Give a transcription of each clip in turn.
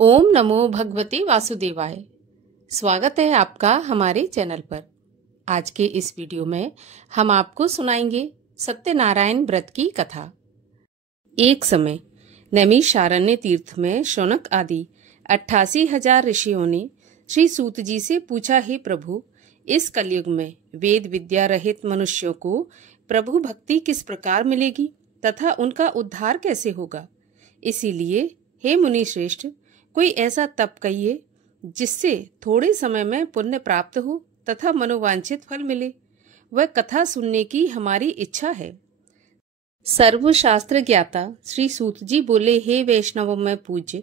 ओम नमो भगवते वासुदेवाय। स्वागत है आपका हमारे चैनल पर। आज के इस वीडियो में हम आपको सुनाएंगे सत्यनारायण व्रत की कथा। एक समय नैमिषारण्य तीर्थ में शौनक आदि 88,000 ऋषियों ने श्री सूत जी से पूछा, हे प्रभु, इस कलयुग में वेद विद्या रहित मनुष्यों को प्रभु भक्ति किस प्रकार मिलेगी तथा उनका उद्धार कैसे होगा। इसीलिए हे मुनि श्रेष्ठ, कोई ऐसा तप कहिए जिससे थोड़े समय में पुण्य प्राप्त हो तथा मनोवांछित फल मिले। वह कथा सुनने की हमारी इच्छा है। सर्वशास्त्र ज्ञाता श्री सूत जी बोले, हे वैष्णव में पूज्य,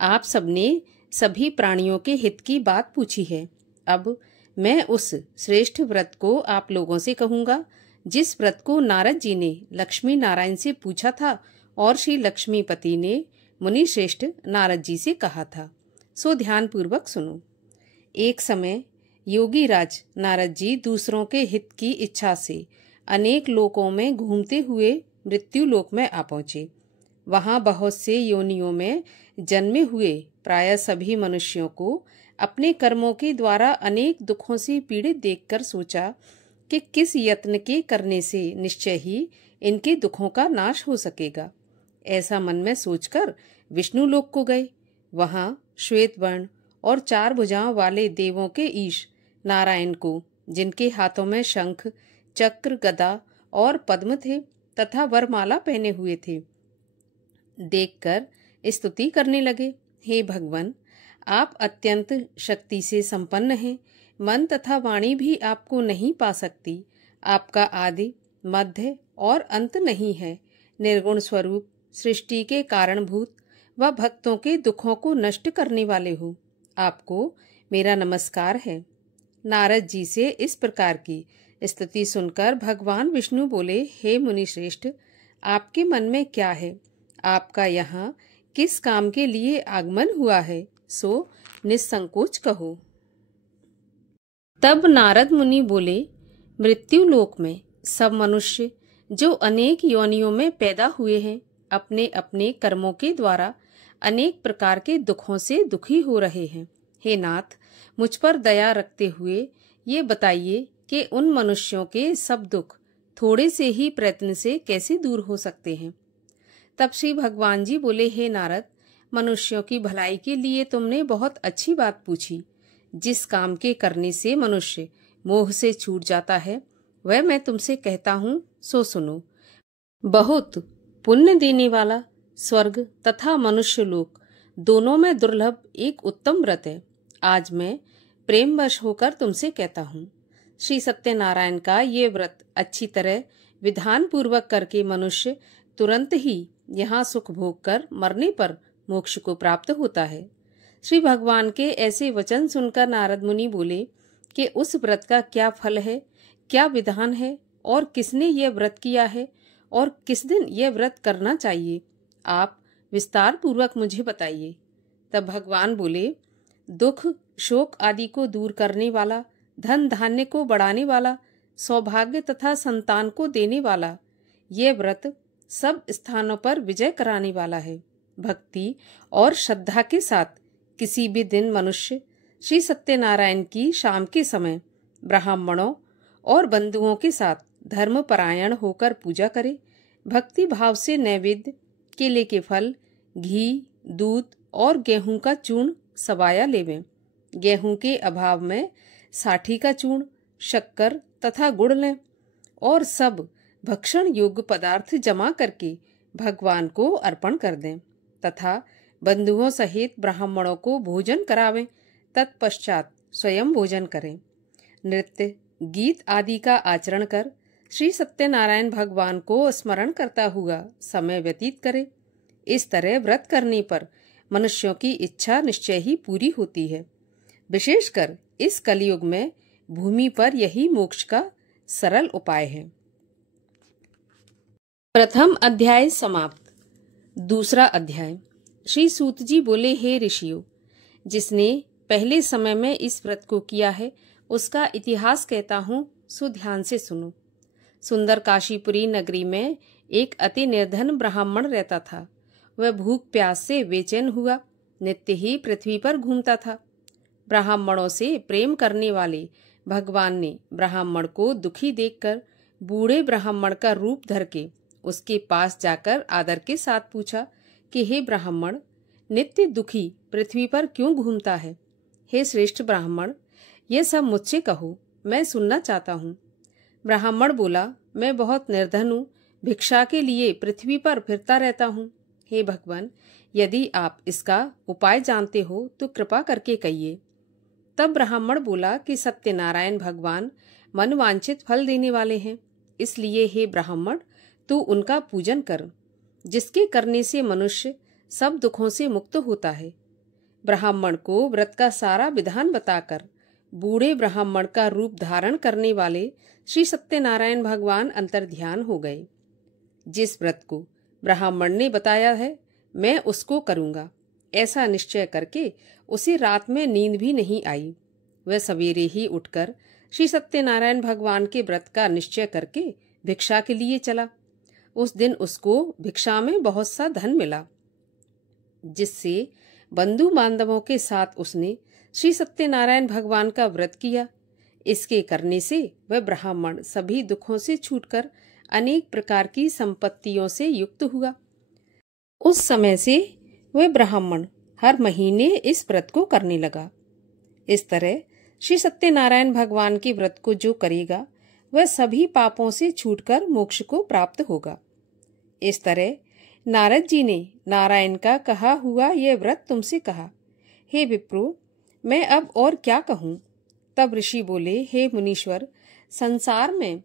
आप सबने सभी प्राणियों के हित की बात पूछी है। अब मैं उस श्रेष्ठ व्रत को आप लोगों से कहूंगा जिस व्रत को नारद जी ने लक्ष्मी नारायण से पूछा था और श्री लक्ष्मीपति ने मुनि श्रेष्ठ नारद जी से कहा था। सो ध्यान पूर्वक सुनो। एक समय योगी राज नारद जी दूसरों के हित की इच्छा से अनेक लोकों में घूमते हुए मृत्यु लोक में आ पहुंचे। वहां बहुत से योनियों में जन्मे हुए प्राय सभी मनुष्यों को अपने कर्मों के द्वारा अनेक दुखों से पीड़ित देखकर सोचा कि किस यत्न के करने से निश्चय ही इनके दुखों का नाश हो सकेगा। ऐसा मन में सोचकर विष्णु लोक को गए। वहां श्वेत वर्ण और 4 भुजाओं वाले देवों के ईश नारायण को, जिनके हाथों में शंख, चक्र, गदा और पद्म थे तथा वरमाला पहने हुए थे, देखकर स्तुति करने लगे। हे भगवान, आप अत्यंत शक्ति से संपन्न हैं। मन तथा वाणी भी आपको नहीं पा सकती। आपका आदि, मध्य और अंत नहीं है। निर्गुण स्वरूप, सृष्टि के कारणभूत व भक्तों के दुखों को नष्ट करने वाले हो। आपको मेरा नमस्कार है। नारद जी से इस प्रकार की स्तुति सुनकर भगवान विष्णु बोले, हे मुनि श्रेष्ठ, आपके मन में क्या है? आपका यहाँ किस काम के लिए आगमन हुआ है? सो निसंकोच कहो। तब नारद मुनि बोले, मृत्यु लोक में सब मनुष्य जो अनेक योनियों में पैदा हुए हैं, अपने अपने कर्मों के द्वारा अनेक प्रकार के दुखों से दुखी हो रहे हैं। हे नाथ, मुझ पर दया रखते हुए ये बताइए कि उन मनुष्यों के सब दुख थोड़े से ही प्रयत्न से कैसे दूर हो सकते हैं। तब श्री भगवान जी बोले, हे नारद, मनुष्यों की भलाई के लिए तुमने बहुत अच्छी बात पूछी। जिस काम के करने से मनुष्य मोह से छूट जाता है वह मैं तुमसे कहता हूँ, सो सुनो। बहुत पुण्य देने वाला स्वर्ग तथा मनुष्य लोक दोनों में दुर्लभ एक उत्तम व्रत है। आज मैं प्रेमवश होकर तुमसे कहता हूँ। श्री सत्यनारायण का ये व्रत अच्छी तरह विधान पूर्वक करके मनुष्य तुरंत ही यहाँ सुख भोग कर मरने पर मोक्ष को प्राप्त होता है। श्री भगवान के ऐसे वचन सुनकर नारद मुनि बोले कि उस व्रत का क्या फल है, क्या विधान है और किसने यह व्रत किया है और किस दिन यह व्रत करना चाहिए, आप विस्तार पूर्वक मुझे बताइए। तब भगवान बोले, दुख शोक आदि को दूर करने वाला, धन धान्य को बढ़ाने वाला, सौभाग्य तथा संतान को देने वाला, यह व्रत सब स्थानों पर विजय कराने वाला है। भक्ति और श्रद्धा के साथ किसी भी दिन मनुष्य श्री सत्यनारायण की शाम के समय ब्राह्मणों और बंधुओं के साथ धर्मपरायण होकर पूजा करे। भक्ति भाव से नैवेद्य, केले के फल, घी, दूध और गेहूं का चूर्ण सवाया लेवें। गेहूं के अभाव में साठी का चूर्ण, शक्कर तथा गुड़ लें और सब भक्षण योग्य पदार्थ जमा करके भगवान को अर्पण कर दें तथा बंधुओं सहित ब्राह्मणों को भोजन करावें। तत्पश्चात स्वयं भोजन करें। नृत्य, गीत आदि का आचरण कर श्री सत्यनारायण भगवान को स्मरण करता हुआ समय व्यतीत करे। इस तरह व्रत करने पर मनुष्यों की इच्छा निश्चय ही पूरी होती है। विशेषकर इस कलयुग में भूमि पर यही मोक्ष का सरल उपाय है। प्रथम अध्याय समाप्त। दूसरा अध्याय। श्री सूत जी बोले, हे ऋषियों, जिसने पहले समय में इस व्रत को किया है उसका इतिहास कहता हूँ, सो ध्यान से सुनो। सुंदर काशीपुरी नगरी में एक अति निर्धन ब्राह्मण रहता था। वह भूख प्यास से बेचैन हुआ। नित्य ही पृथ्वी पर घूमता था। ब्राह्मणों से प्रेम करने वाले भगवान ने ब्राह्मण को दुखी देखकर बूढ़े ब्राह्मण का रूप धर के उसके पास जाकर आदर के साथ पूछा कि हे ब्राह्मण, नित्य दुखी पृथ्वी पर क्यों घूमता है? हे श्रेष्ठ ब्राह्मण, ये सब मुझसे कहो, मैं सुनना चाहता हूँ। ब्राह्मण बोला, मैं बहुत निर्धन हूँ, भिक्षा के लिए पृथ्वी पर फिरता रहता हूँ। हे भगवान, यदि आप इसका उपाय जानते हो तो कृपा करके कहिए। तब ब्राह्मण बोला कि सत्यनारायण भगवान मनवांछित फल देने वाले हैं, इसलिए हे ब्राह्मण, तू उनका पूजन कर, जिसके करने से मनुष्य सब दुखों से मुक्त होता है। ब्राह्मण को व्रत का सारा विधान बताकर बूढ़े ब्राह्मण का रूप धारण करने वाले श्री सत्यनारायण भगवान अंतर्ध्यान हो गए। जिस व्रत को ब्राह्मण ने बताया है, मैं उसको करूंगा, ऐसा निश्चय करके उसे रात में नींद भी नहीं आई। वह सवेरे ही उठकर श्री सत्यनारायण भगवान के व्रत का निश्चय करके भिक्षा के लिए चला। उस दिन उसको भिक्षा में बहुत सा धन मिला, जिससे बंधु बांधवों के साथ उसने श्री सत्यनारायण भगवान का व्रत किया। इसके करने से वह ब्राह्मण सभी दुखों से छूटकर अनेक प्रकार की संपत्तियों से युक्त हुआ। उस समय से वह ब्राह्मण हर महीने इस व्रत को करने लगा। इस तरह श्री सत्यनारायण भगवान के व्रत को जो करेगा वह सभी पापों से छूटकर मोक्ष को प्राप्त होगा। इस तरह नारद जी ने नारायण का कहा हुआ यह व्रत तुमसे कहा। हे विप्रो, मैं अब और क्या कहूँ? तब ऋषि बोले, हे मुनीश्वर, संसार में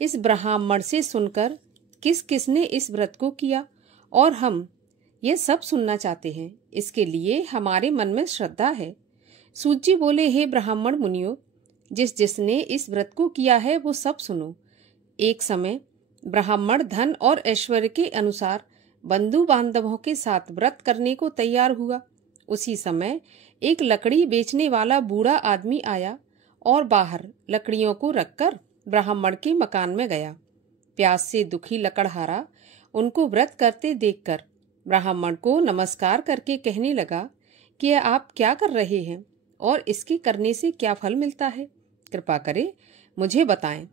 इस ब्राह्मण से सुनकर किस किसने इस व्रत को किया और हम ये सब सुनना चाहते हैं, इसके लिए हमारे मन में श्रद्धा है। सूत जी बोले, हे ब्राह्मण मुनियों, जिसने इस व्रत को किया है वो सब सुनो। एक समय ब्राह्मण धन और ऐश्वर्य के अनुसार बंधु बांधवों के साथ व्रत करने को तैयार हुआ। उसी समय एक लकड़ी बेचने वाला बूढ़ा आदमी आया और बाहर लकड़ियों को रखकर ब्राह्मण के मकान में गया। प्यास से दुखी लकड़हारा उनको व्रत करते देखकर ब्राह्मण को नमस्कार करके कहने लगा कि आप क्या कर रहे हैं और इसके करने से क्या फल मिलता है? कृपा करे मुझे बताएं।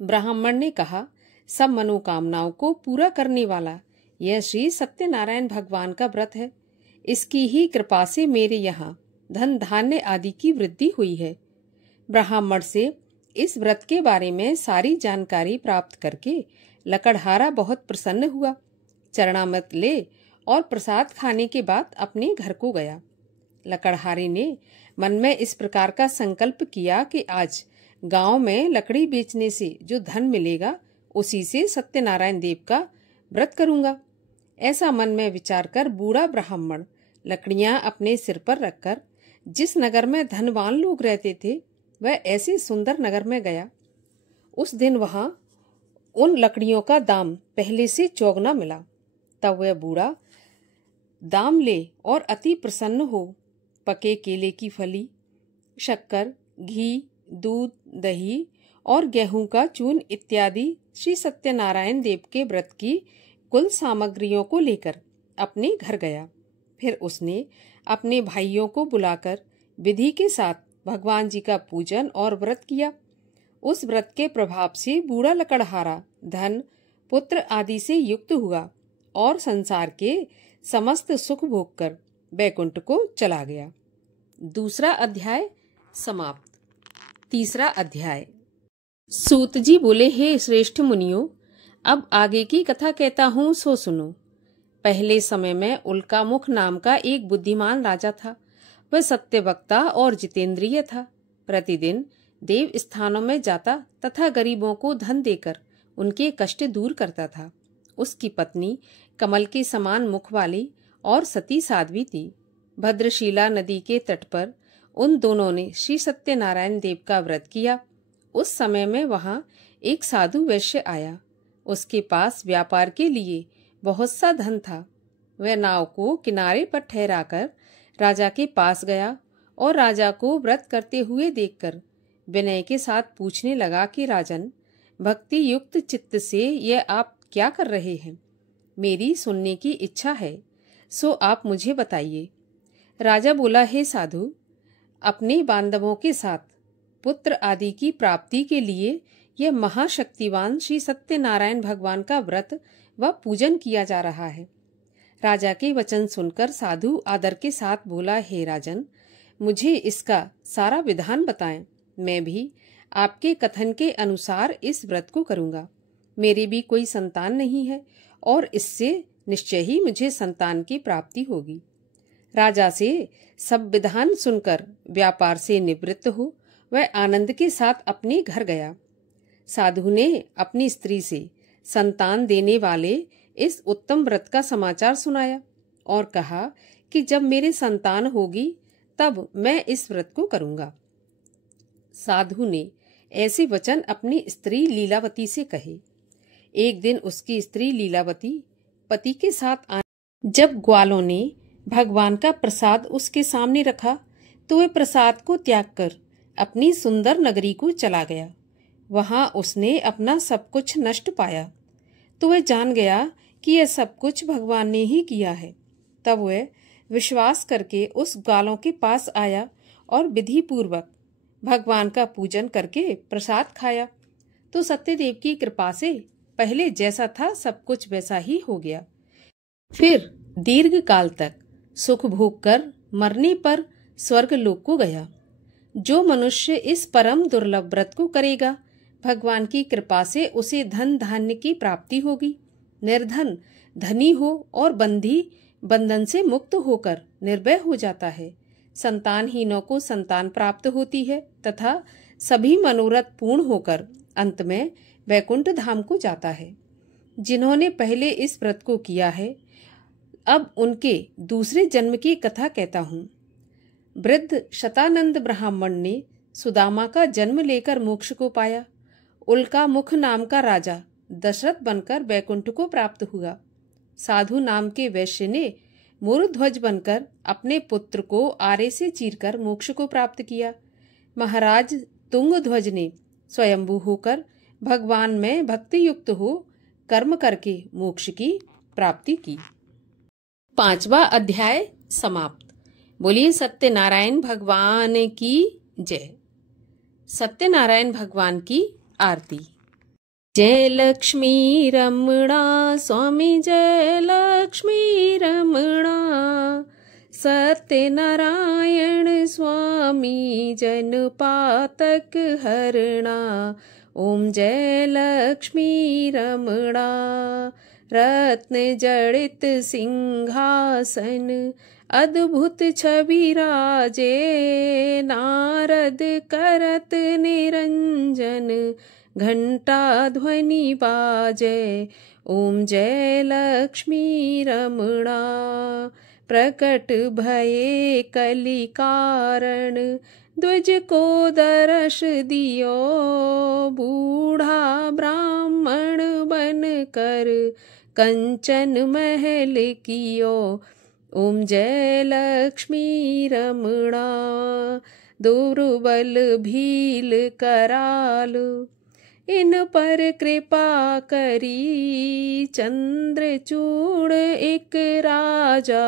ब्राह्मण ने कहा, सब मनोकामनाओं को पूरा करने वाला यह श्री सत्यनारायण भगवान का व्रत है। इसकी ही कृपा से मेरे यहाँ धन धान्य आदि की वृद्धि हुई है। ब्राह्मण से इस व्रत के बारे में सारी जानकारी प्राप्त करके लकड़हारा बहुत प्रसन्न हुआ। चरणामृत ले और प्रसाद खाने के बाद अपने घर को गया। लकड़हारे ने मन में इस प्रकार का संकल्प किया कि आज गांव में लकड़ी बेचने से जो धन मिलेगा उसी से सत्यनारायण देव का व्रत करूंगा। ऐसा मन में विचार कर बूढ़ा ब्राह्मण लकड़ियां अपने सिर पर रखकर जिस नगर में धनवान लोग रहते थे वह ऐसे सुंदर नगर में गया। उस दिन वहां उन लकड़ियों का दाम पहले से चौगुना मिला। तब वह बूढ़ा दाम ले और अति प्रसन्न हो पके केले की फली, शक्कर, घी, दूध, दही और गेहूं का चून इत्यादि श्री सत्यनारायण देव के व्रत की कुल सामग्रियों को लेकर अपने घर गया। फिर उसने अपने भाइयों को बुलाकर विधि के साथ भगवान जी का पूजन और व्रत किया। उस व्रत के प्रभाव से बूढ़ा लकड़हारा धन, पुत्र आदि से युक्त हुआ और संसार के समस्त सुख भोग कर बैकुंठ को चला गया। दूसरा अध्याय समाप्त। तीसरा अध्याय। सूत जी बोले, हे श्रेष्ठ मुनियों, अब आगे की कथा कहता हूँ सो सुनो। पहले समय में उल्कामुख नाम का एक बुद्धिमान राजा था। वह सत्यवक्ता और जितेंद्रिय था। प्रतिदिन देव स्थानों में जाता तथा गरीबों को धन देकर उनके कष्ट दूर करता था। उसकी पत्नी कमल के समान मुख वाली और सती साध्वी थी। भद्रशिला नदी के तट पर उन दोनों ने श्री सत्यनारायण देव का व्रत किया। उस समय में वहां एक साधु वैश्य आया। उसके पास व्यापार के लिए बहुत सा धन था। वह नाव को किनारे पर ठहराकर राजा के पास गया और राजा को व्रत करते हुए देखकर विनय के साथ पूछने लगा कि राजन, भक्ति युक्त चित्त से यह आप क्या कर रहे हैं? मेरी सुनने की इच्छा है, सो आप मुझे बताइए। राजा बोला, हे साधु, अपने बांधवों के साथ पुत्र आदि की प्राप्ति के लिए यह महाशक्तिवान श्री सत्यनारायण भगवान का व्रत व पूजन किया जा रहा है। राजा के वचन सुनकर साधु आदर के साथ बोला, हे राजन, मुझे इसका सारा विधान बताएं। मैं भी आपके कथन के अनुसार इस व्रत को करूंगा। मेरी भी कोई संतान नहीं है और इससे निश्चय ही मुझे संतान की प्राप्ति होगी। राजा से सब विधान सुनकर व्यापार से निवृत्त हो वह आनंद के साथ अपने घर गया। साधु ने अपनी स्त्री से संतान देने वाले इस उत्तम व्रत का समाचार सुनाया और कहा कि जब मेरे संतान होगी तब मैं इस व्रत को करूंगा। साधु ने ऐसे वचन अपनी स्त्री लीलावती से कहे। एक दिन उसकी स्त्री लीलावती पति के साथ जब ग्वालों ने भगवान का प्रसाद उसके सामने रखा तो वह प्रसाद को त्याग कर अपनी सुंदर नगरी को चला गया। वहां उसने अपना सब कुछ नष्ट पाया तो वह जान गया कि यह सब कुछ भगवान ने ही किया है। तब वह विश्वास करके उस ग्वालों के पास आया और विधि पूर्वक भगवान का पूजन करके प्रसाद खाया तो सत्यदेव की कृपा से पहले जैसा था सब कुछ वैसा ही हो गया। फिर दीर्घ काल तक सुख भोग कर मरने पर स्वर्ग लोक को गया। जो मनुष्य इस परम दुर्लभ व्रत को करेगा भगवान की कृपा से उसे धन धान्य की प्राप्ति होगी। निर्धन धनी हो और बंधी बंधन से मुक्त होकर निर्भय हो जाता है। संतानहीनों को संतान प्राप्त होती है तथा सभी मनोरथ पूर्ण होकर अंत में वैकुंठ धाम को जाता है। जिन्होंने पहले इस व्रत को किया है अब उनके दूसरे जन्म की कथा कहता हूँ। वृद्ध शतानंद ब्राह्मण ने सुदामा का जन्म लेकर मोक्ष को पाया। उल्का मुख नाम का राजा दशरथ बनकर वैकुंठ को प्राप्त हुआ। साधु नाम के वैश्य ने मोरध्वज बनकर अपने पुत्र को आरे से चीरकर मोक्ष को प्राप्त किया। महाराज तुंगध्वज ने स्वयंभू होकर भगवान में भक्ति युक्त हो कर्म करके मोक्ष की प्राप्ति की। 5वां अध्याय समाप्त। बोलिए सत्यनारायण भगवान की जय। सत्यनारायण भगवान की आरती। जय लक्ष्मी रमणा स्वामी, जय लक्ष्मी रमणा। सत्यनारायण स्वामी जन पातक हरणा। ओम जय लक्ष्मी रमणा। रत्न जड़ित सिंहासन अद्भुत छवि राजे। नारद करत निरंजन घंटा ध्वनि बाजे। ओम जय लक्ष्मी रमणा। प्रकट भये कलि कारण द्विज को दर्श दियो। बूढ़ा ब्राह्मण बन कर कंचन महल कियो। ओम जय लक्ष्मी रमणा। दुर्बल भील कराल इन पर कृपा करी। चंद्रचूड़ एक राजा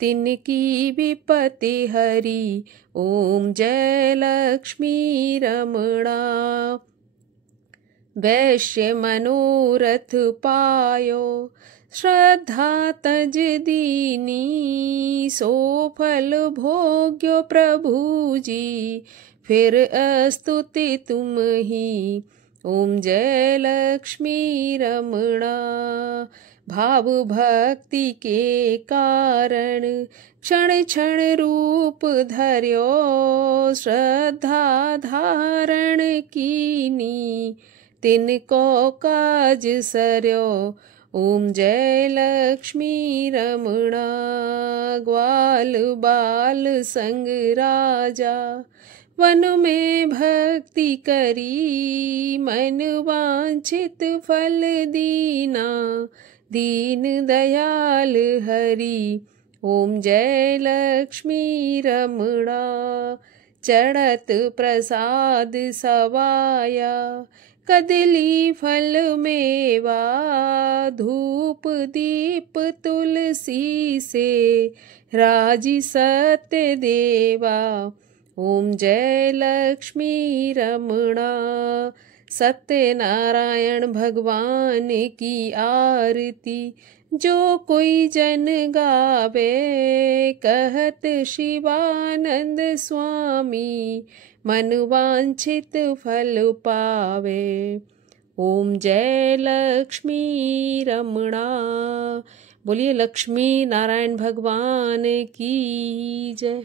तिनकी विपत्ति हरी। ओम जय लक्ष्मी रमणा। वैश्य मनोरथ पायो श्रद्धा तज दीनी। सो फल भोग्यो प्रभु जी फिर स्तुति तुम ही। ओम जय लक्ष्मी रमणा। भाव भक्ति के कारण क्षण क्षण रूप धर्यो। श्रद्धा धारण कीनी तिनको काज सर्यो। ओम जय लक्ष्मी रमणा। ग्वाल बाल संग राजा वन में भक्ति करी। मन वांछित फल दीना दीन दयाल हरि। ओम जय लक्ष्मी रमणा। चढ़त प्रसाद सवाया कदली फल मेवा धूप दीप तुलसी से राजी सत्य देवा। ओम जय लक्ष्मी रमणा। सत्यनारायण भगवान की आरती जो कोई जन गावे, कहत शिवानंद स्वामी मन वांछित फल पावे। ओम जय लक्ष्मी रमणा। बोलिए लक्ष्मी नारायण भगवान की जय।